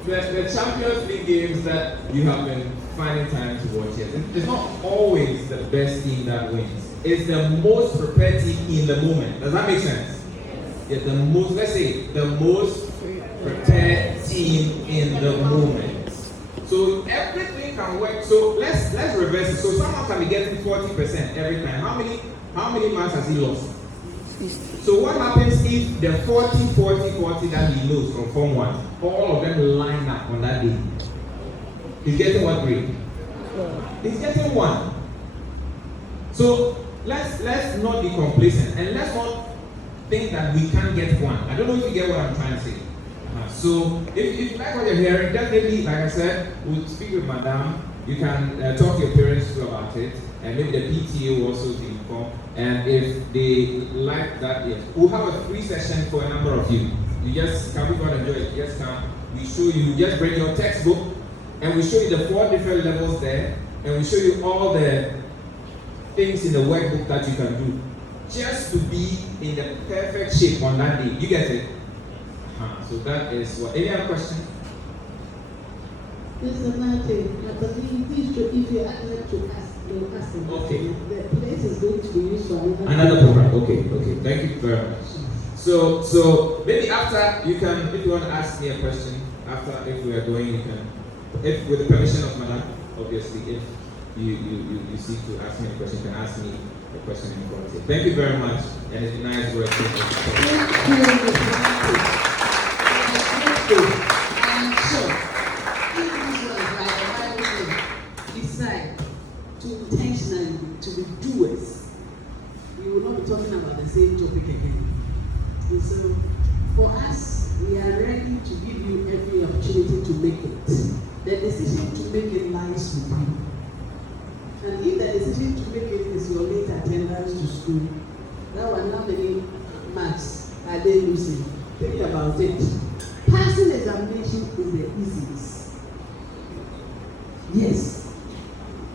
the Champions League games that you have been finding time to watch, yes, it's not always the best team that wins. It's the most prepared team in the moment. Does that make sense? Yeah, the most prepared team in the moment. So everything can work. So let's reverse it. So someone can be getting 40% every time. How many marks has he lost? So what happens if the 40 that he knows from Form 1, all of them line up on that day? He's getting what grade? He's getting 1. So let's not be complacent, and let's not think that we can't get 1. I don't know if you get what I'm trying to say. So if you like what you're hearing, definitely, like I said, we'll speak with Madam. You can talk to your parents too about it, and maybe the PTA will also be informed. And if they like that, yes, we'll have a free session for a number of you. You just come, if you want to enjoy it, just come. We show you, just bring your textbook, and we show you the 4 different levels there, and we show you all the things in the workbook that you can do, just to be in the perfect shape on that day. You get it? So that is what. Any other question? Mr. Martin, but if you ask them to ask, they'll ask them. Okay. The place is going to be used for Another program. Okay. Thank you very much. So maybe after you can, if you want to ask me a question after, if we are going, you can, if with the permission of Madam, obviously, if you seek to ask me a question, you can ask me a question in front of you. Thank you very much, and it's been nice working with you. I'm sure if this was like a Bible thing, decide to intentionally to be doers, we will not be talking about the same topic again. And so for us, we are ready to give you every opportunity to make it. The decision to make it lies with you. And if the decision to make it is your late attendance to school, that one, how many marks are they losing? Think about it. Passing examination is the easiest. Yes.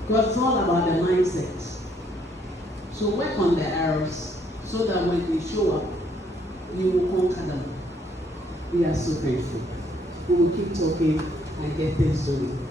Because it's all about the mindset. So work on the errors so that when they show up, you will conquer them. We are so grateful. We will keep talking and get things doing.